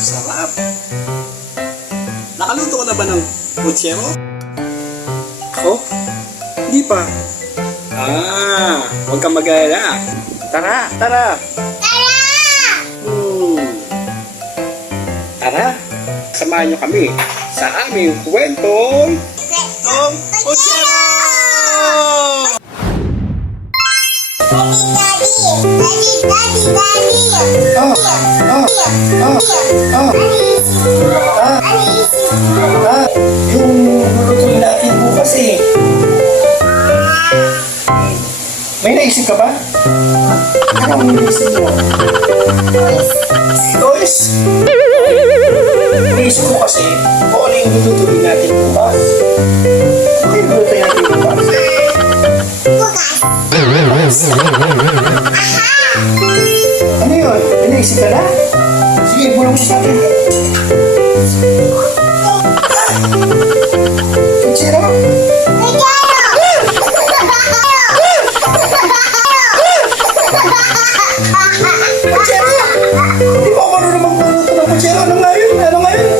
Sarap. Nakaluto ko na ba ng putsero? Ako? Hindi pa. Huwag kang mag-alala. Tara, tara. Tara, samahan nyo kami sa aming kwentong putsero! Yung lulutuin natin bukas eh. May naisip ka ba? Anong naisip mo? Toys? Naisip ko kasi kung ano yung lulutuin natin bukas. Ano yung lulutuin natin bukas? Ano yun? May naisip ka na? Sige, bulong mo sa akin. Putsero? Putsero? Hindi mo ako marunong magluto ng putsero. Ano nga yun? Ano nga yun?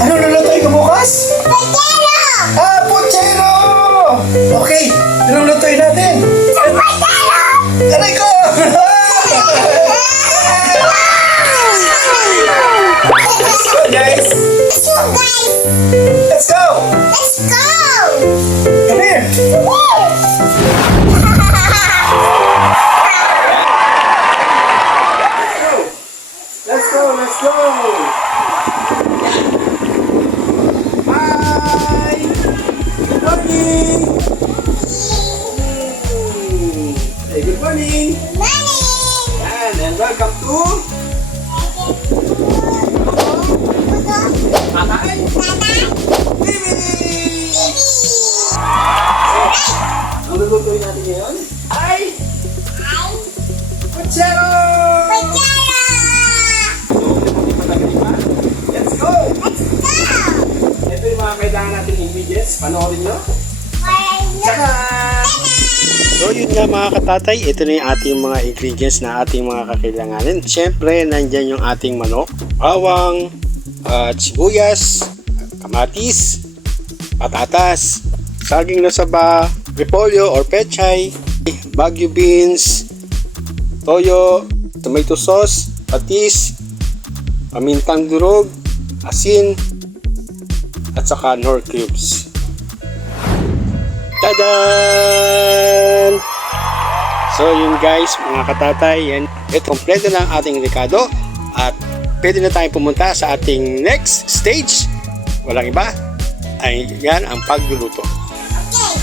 Ano lulutuin ko bukas? Putsero! Okay, lulutuin natin. Aray ko! Let's go, guys! Let's go! Come here! Let's go! Hi! Good morning! Hey, good morning! And welcome to Tatay TV! Ang lulutuin natin ngayon ay putsero! Let's go! Ito yung mga kailangan natin ingredients. Panoorin nyo. Tsaka! So yun nga mga katatay, ito na yung ating mga ingredients na ating mga kakailanganin. Siyempre, nandyan yung ating manok, bawang, sibuyas, kamatis, patatas, saging na saba, repolyo or pechay, bagu beans, toyo, tomato sauce, patis, pamintang durog, asin, at saka nor cubes. Tadaan! So yun guys, mga katatay, yan. Ito, kompleto na ang ating rekado at pwede na tayong pumunta sa ating next stage. Walang iba, ay yan ang pagluluto.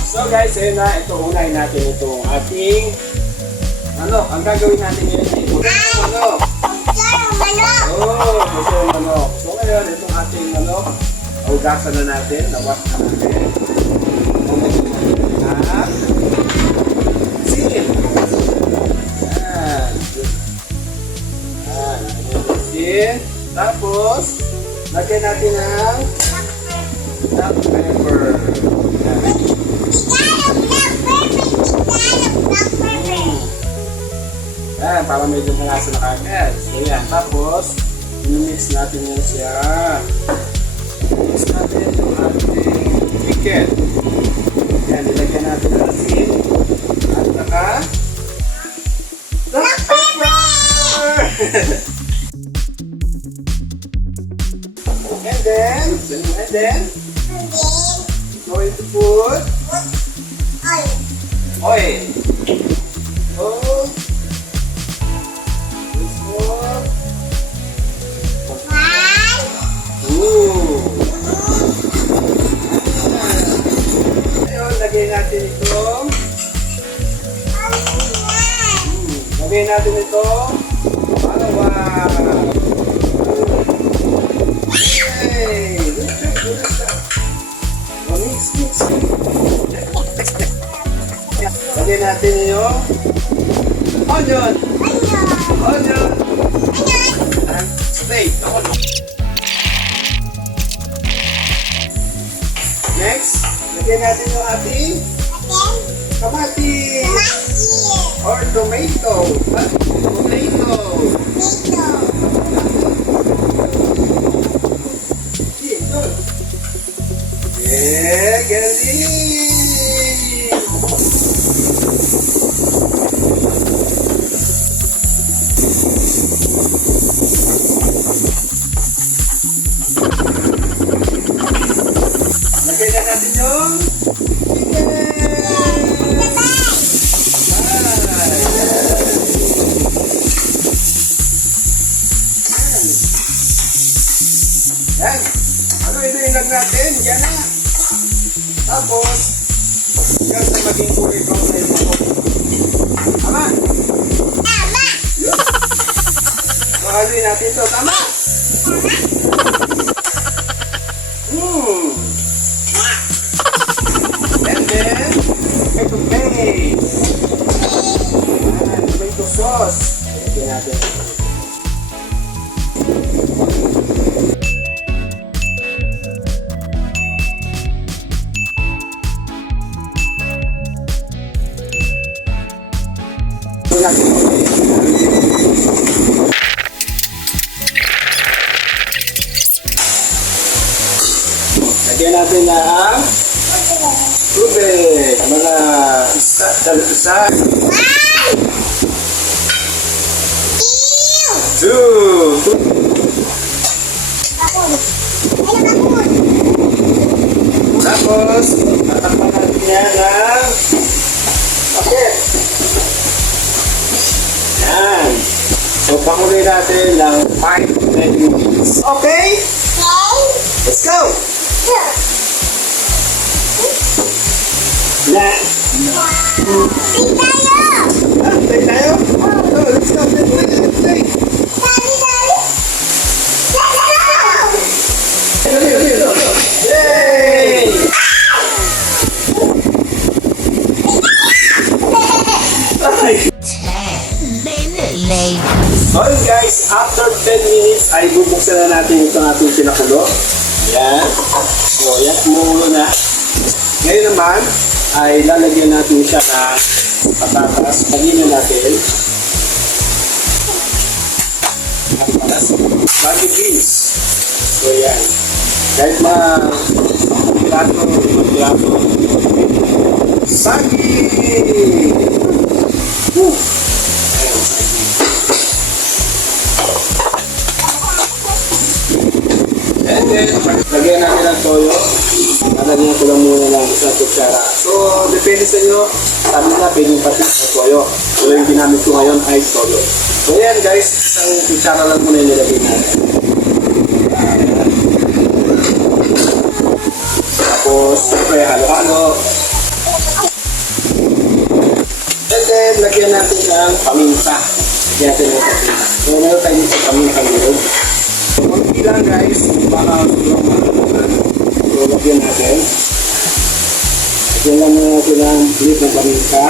So guys, ayun na, ito unahin natin itong ating manok. Ang gagawin natin yun ay manok. Puso yung manok. So ngayon, itong ating manok, hugasan na natin, nawas na natin. Asin. Asin. Tapos, lagyan natin ng black pepper. Yan, para medyo malasa na kagad. So yan, tapos, mix natin yan siya. Mix natin yung ating chicken. Yan, nilagyan natin ang asin. At saka black pepper! And then, going to put oil. Oh, this one. Ayun, lagay natin ito. Lagay natin ito. Wow! Yay! Mix. Lagay natin yung onion. And steak. Yan. Ano ito yung lag natin? Yan na. Tapos, yan sa maging kulay brown na yung manok. Tama? Tama! Yun. Mahaluin natin ito. Tama? And then, tomato paste. Yan, tomato sauce. Lagyan natin. Lagyan natin ng tubig. Mga isa. Two. Tapos, tatakpan natin yan ng bakit. Yan. So, pakuloy natin ng 5-10 minutes. Okay? Let's go! Na. Tayo tayo? Oh, let's go. Let's play. Yay! Okay guys, after 10 minutes ay bubuksan na natin itong ating pinakulo. Ayan. So, yan, umuulo na. Ngayon naman, ay lalagyan natin siya ng patatas. Paginin natin. Patatas. Bagay beans. So, yan. Kahit pilato. Saging! Woo! Ayan, saging. And then, lagyan natin ng toyo. Lalagyan ko lang muna ng isang kutsara. So, depende sa inyo. Sabi na, pwedeng pati sa toyo. So, yung ginamit ko ngayon ay toyo. So, yan guys. Isang kutsara lang muna yung nilagay natin. Tapos, siyempre, halo-halo. And then, lagyan natin ng paminta. Lagyan natin ng paminta. So, meron tayo dito sa paminta ngayon. So, konti lang guys. Baka sobrang malunan. So, lagyan natin. Lagyan lang natin ng ulit ng paminta.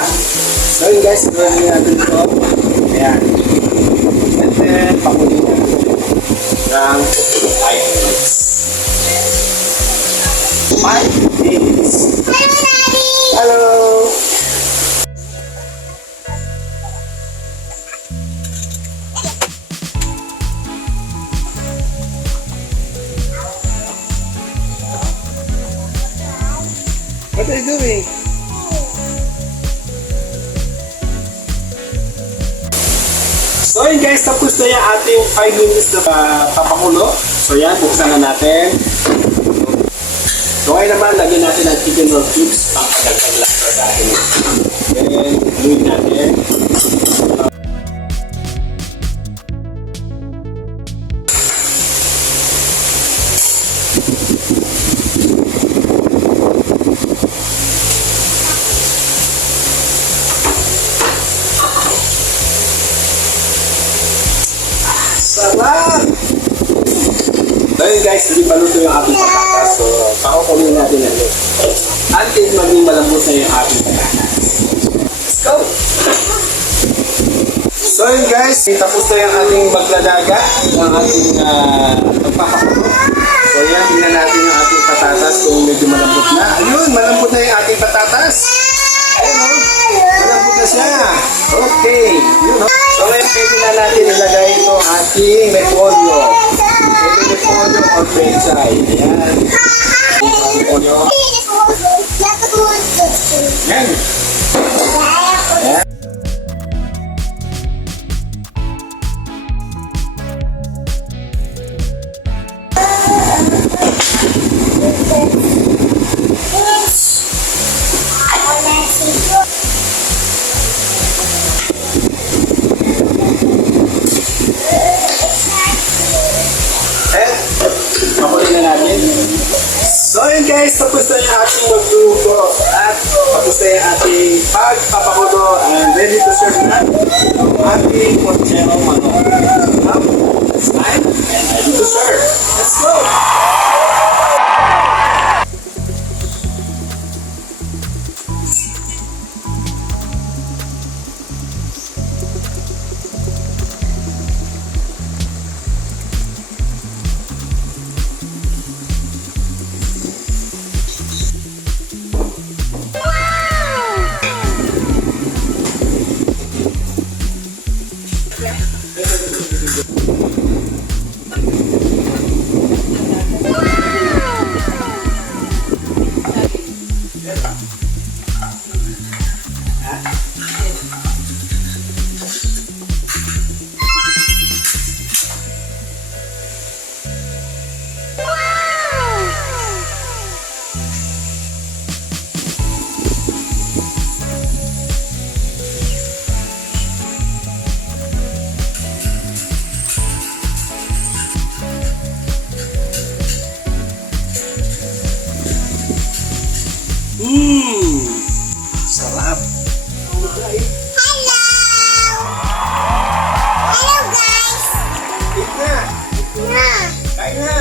So, yun guys, lagyan natin ito. Ayan. And then, pakunin natin ng 5 minutes. 5 minutes. Hello! What are you doing? So yun guys, tapos na yung ating 5 minutes na papakulo. So yan, buksan na natin. So ngayon naman, lagyan natin ang chicken roll cubes pang padagdag lasa sa atin. Then, gluin natin. Sarap! So yun guys, hindi pa luto yung ating patatas. So, pakukuloy natin ulit. Until maging malambot na yung ating patatas. Let's go! So yun guys, tapos na yung ating maglalaga ng ating pagpapakulo. So yan, tingnan natin yung ating patatas kung medyo malambot na. Ayun, malambot na yung ating patatas. Ayun o, malambot na siya. Okay, yun o. So ngayon, pwede na natin ilagay ito ating repolyo. Pwede repolyo or pechay. Ayan. Repolyo. Ayan. Ayan. guys, tapos na yung ating magluto at tapos na yung ating pagpapakulo and ready to serve na yung ating pochero manok. Now, it's time and ready to serve. Let's go! Sarap. Hello! Hello guys! Eat na. Na! Kain na.